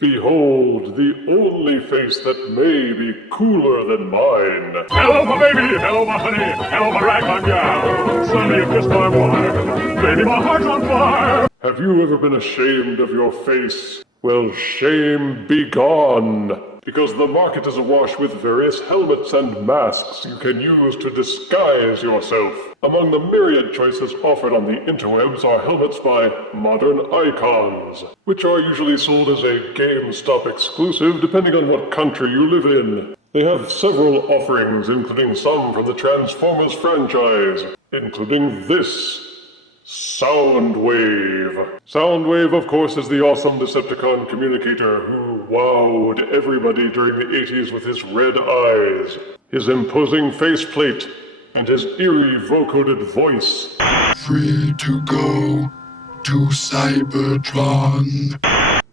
Behold, the only face that may be cooler than mine. Hello, my baby! Hello, my honey! Hello, my ragtime gal! Sonny, you kissed my wife! Baby, my heart's on fire! Have you ever been ashamed of your face? Well, shame be gone! Because the market is awash with various helmets and masks you can use to disguise yourself. Among the myriad choices offered on the interwebs are helmets by Modern Icons, which are usually sold as a Gamestop exclusive depending on what country you live in. They have several offerings, including some from the Transformers franchise, including this. Soundwave. Soundwave, of course, is the awesome Decepticon communicator who wowed everybody during the 80s with his red eyes, his imposing faceplate, and his eerie vocoded voice. Free to go to Cybertron.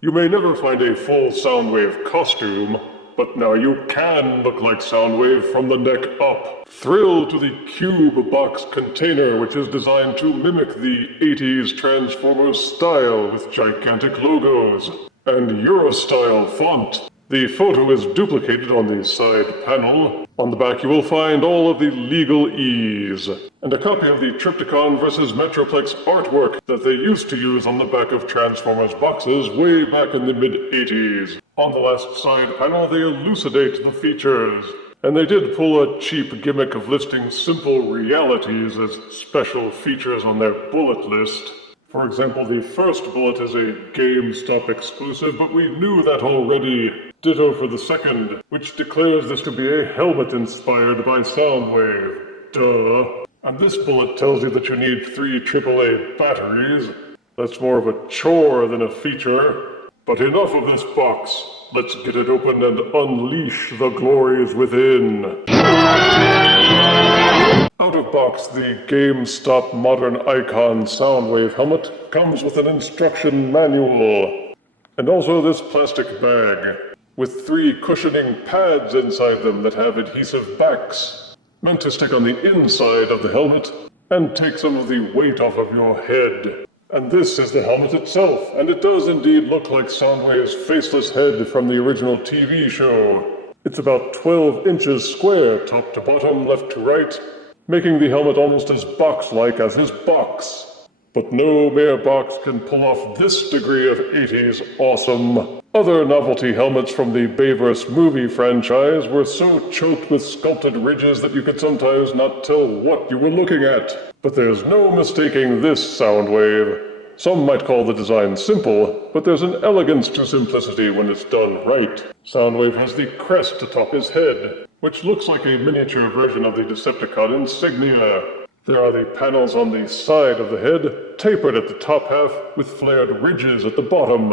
You may never find a full Soundwave costume, but now you can look like Soundwave from the neck up. Thrill to the cube box container, which is designed to mimic the 80s Transformers style with gigantic logos and Euro-style font. The photo is duplicated on the side panel. On the back you will find all of the legalese, and a copy of the Trypticon vs. Metroplex artwork that they used to use on the back of Transformers boxes way back in the mid-80s. On the last side panel they elucidate the features, and they did pull a cheap gimmick of listing simple realities as special features on their bullet list. For example, the first bullet is a GameStop exclusive, but we knew that already. Ditto for the second, which declares this to be a helmet inspired by Soundwave. Duh. And this bullet tells you that you need 3 AAA batteries. That's more of a chore than a feature. But enough of this box. Let's get it open and unleash the glories within. Out of box, the GameStop Modern Icon Soundwave helmet comes with an instruction manual, and also this plastic bag, with 3 cushioning pads inside them that have adhesive backs, meant to stick on the inside of the helmet and take some of the weight off of your head. And this is the helmet itself, and it does indeed look like Soundwave's faceless head from the original TV show. It's about 12 inches square, top to bottom, left to right, making the helmet almost as box-like as his box. But no mere box can pull off this degree of 80s awesome. Other novelty helmets from the Bayverse movie franchise were so choked with sculpted ridges that you could sometimes not tell what you were looking at. But there's no mistaking this Soundwave. Some might call the design simple, but there's an elegance to simplicity when it's done right. Soundwave has the crest atop his head, which looks like a miniature version of the Decepticon insignia. There are the panels on the side of the head, tapered at the top half, with flared ridges at the bottom.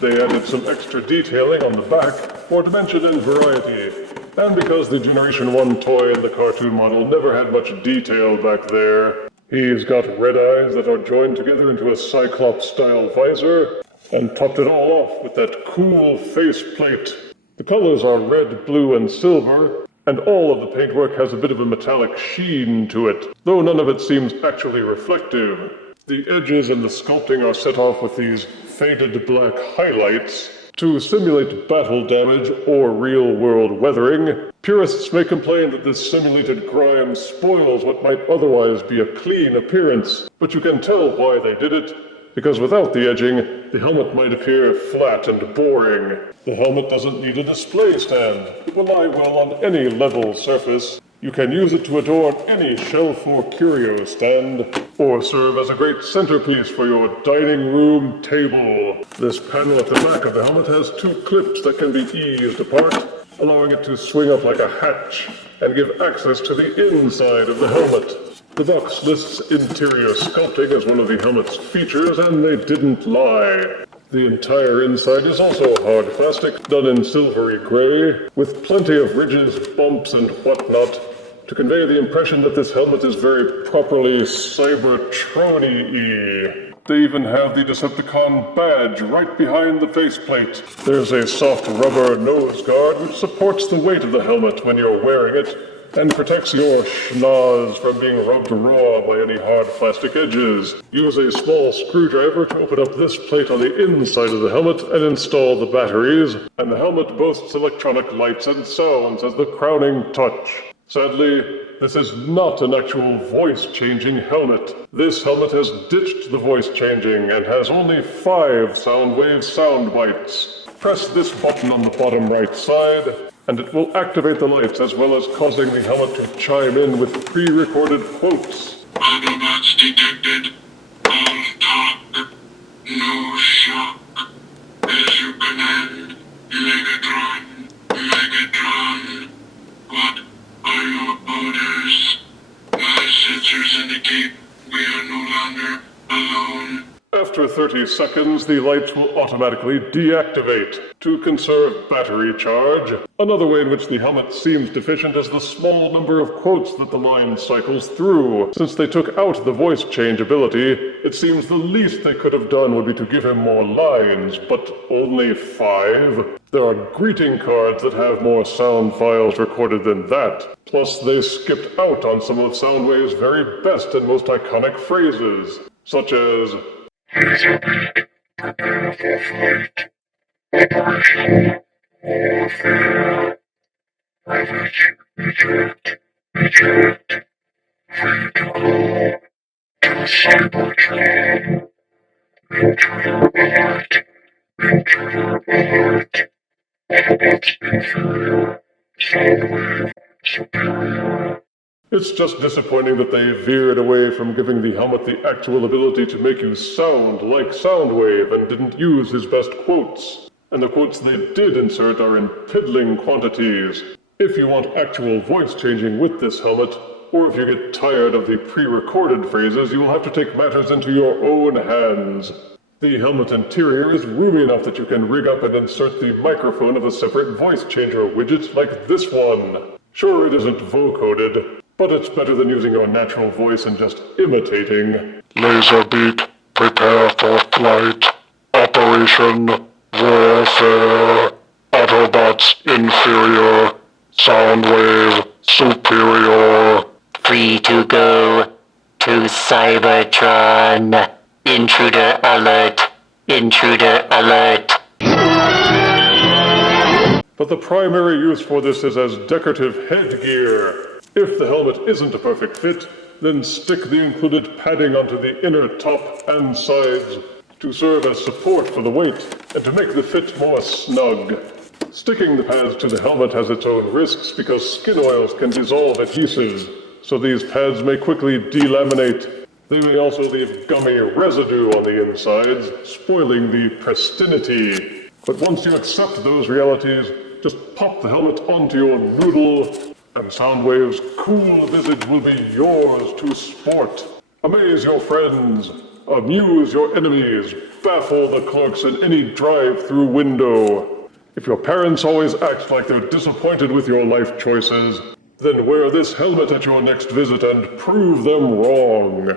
They added some extra detailing on the back for dimension and variety. And because the Generation 1 toy in the cartoon model never had much detail back there, he's got red eyes that are joined together into a Cyclops-style visor, and topped it all off with that cool faceplate. The colors are red, blue, and silver, and all of the paintwork has a bit of a metallic sheen to it, though none of it seems actually reflective. The edges and the sculpting are set off with these faded black highlights to simulate battle damage or real-world weathering. Purists may complain that this simulated grime spoils what might otherwise be a clean appearance, but you can tell why they did it, because without the edging, the helmet might appear flat and boring. The helmet doesn't need a display stand. It will lie well on any level surface. You can use it to adorn any shelf or curio stand, or serve as a great centerpiece for your dining room table. This panel at the back of the helmet has 2 clips that can be eased apart, allowing it to swing up like a hatch and give access to the inside of the helmet. The box lists interior sculpting as one of the helmet's features, and they didn't lie. The entire inside is also hard plastic, done in silvery gray, with plenty of ridges, bumps, and whatnot, to convey the impression that this helmet is very properly Cybertrony-y. They even have the Decepticon badge right behind the faceplate. There's a soft rubber nose guard which supports the weight of the helmet when you're wearing it, and protects your schnoz from being rubbed raw by any hard plastic edges. Use a small screwdriver to open up this plate on the inside of the helmet and install the batteries, and the helmet boasts electronic lights and sounds as the crowning touch. Sadly, this is not an actual voice-changing helmet. This helmet has ditched the voice-changing and has only 5 Soundwave sound bites. Press this button on the bottom right side, and it will activate the lights as well as causing the helmet to chime in with pre-recorded quotes. Autobots detected. All talk. No shock. As you command. Megatron. Megatron. What are your orders? My sensors indicate we are no longer alone. After 30 seconds, the lights will automatically deactivate to conserve battery charge. Another way in which the helmet seems deficient is the small number of quotes that the line cycles through. Since they took out the voice change ability, it seems the least they could have done would be to give him more lines, but only 5? There are greeting cards that have more sound files recorded than that. Plus, they skipped out on some of Soundwave's very best and most iconic phrases, such as, Laserbeak, prepare for flight. Operation Warfare. Ravage, eject, eject. Free to go to Cybertron. Intruder alert. Intruder alert. Autobots inferior. Soundwave superior. It's just disappointing that they veered away from giving the helmet the actual ability to make you sound like Soundwave and didn't use his best quotes. And the quotes they did insert are in piddling quantities. If you want actual voice changing with this helmet, or if you get tired of the pre-recorded phrases, you will have to take matters into your own hands. The helmet interior is roomy enough that you can rig up and insert the microphone of a separate voice changer widget like this one. Sure, it isn't vocoded, but it's better than using your natural voice and just imitating. Laserbeak, prepare for flight. Operation Warfare. Autobots inferior. Soundwave superior. Free to go to Cybertron. Intruder alert. Intruder alert. But the primary use for this is as decorative headgear. If the helmet isn't a perfect fit, then stick the included padding onto the inner top and sides to serve as support for the weight and to make the fit more snug. Sticking the pads to the helmet has its own risks because skin oils can dissolve adhesives, so these pads may quickly delaminate. They may also leave gummy residue on the insides, spoiling the pristinity. But once you accept those realities, just pop the helmet onto your noodle, and Soundwave's cool visage will be yours to sport. Amaze your friends, amuse your enemies, baffle the clerks in any drive-through window. If your parents always act like they're disappointed with your life choices, then wear this helmet at your next visit and prove them wrong.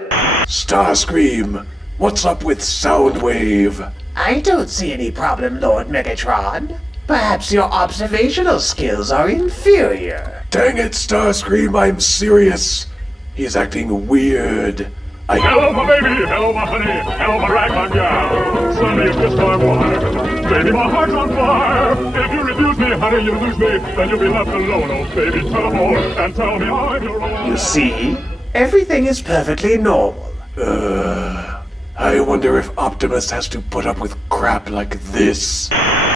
Starscream, what's up with Soundwave? I don't see any problem, Lord Megatron. Perhaps your observational skills are inferior. Dang it, Starscream, I'm serious. He's acting weird. Hello, my baby! Hello, my honey! Hello, my ragtime gal! Sonny, you kissed my wife! Baby, my heart's on fire! If you refuse me, honey, you lose me, then you'll be left alone, oh baby. Telephone and tell me I'm your own. You see? Everything is perfectly normal. I wonder if Optimus has to put up with crap like this.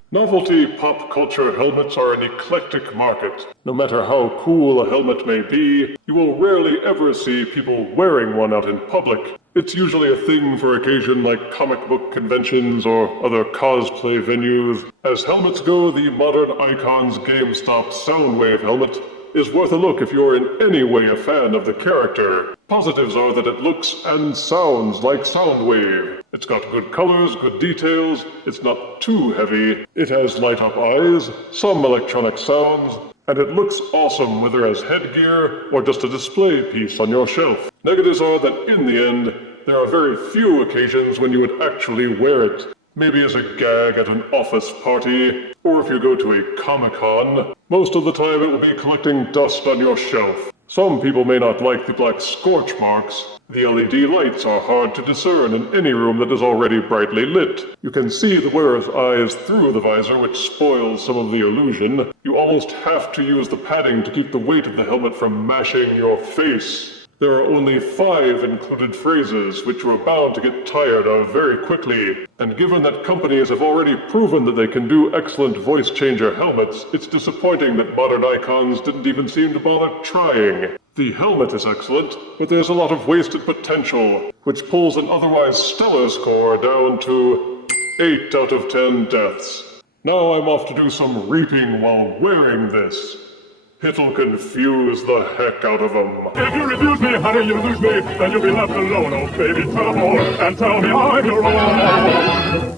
Novelty pop culture helmets are an eclectic market. No matter how cool a helmet may be, you will rarely ever see people wearing one out in public. It's usually a thing for occasion like comic book conventions or other cosplay venues. As helmets go, the modern Icon's Gamestop Soundwave helmet is worth a look if you're in any way a fan of the character. Positives are that it looks and sounds like Soundwave. It's got good colors, good details, it's not too heavy, it has light-up eyes, some electronic sounds, and it looks awesome whether as headgear or just a display piece on your shelf. Negatives are that in the end, there are very few occasions when you would actually wear it. maybe as a gag at an office party, or if you go to a Comic-Con. Most of the time it will be collecting dust on your shelf. Some people may not like the black scorch marks. The LED lights are hard to discern in any room that is already brightly lit. You can see the wearer's eyes through the visor, which spoils some of the illusion. You almost have to use the padding to keep the weight of the helmet from mashing your face. There are only 5 included phrases, which you are bound to get tired of very quickly. And given that companies have already proven that they can do excellent voice changer helmets, it's disappointing that modern icons didn't even seem to bother trying. The helmet is excellent, but there's a lot of wasted potential, which pulls an otherwise stellar score down to 8 out of 10 deaths. Now I'm off to do some reaping while wearing this. It'll confuse the heck out of them. If you refuse me, honey, you lose me, then you'll be left alone, oh baby, tell them all, and tell me I'm your own.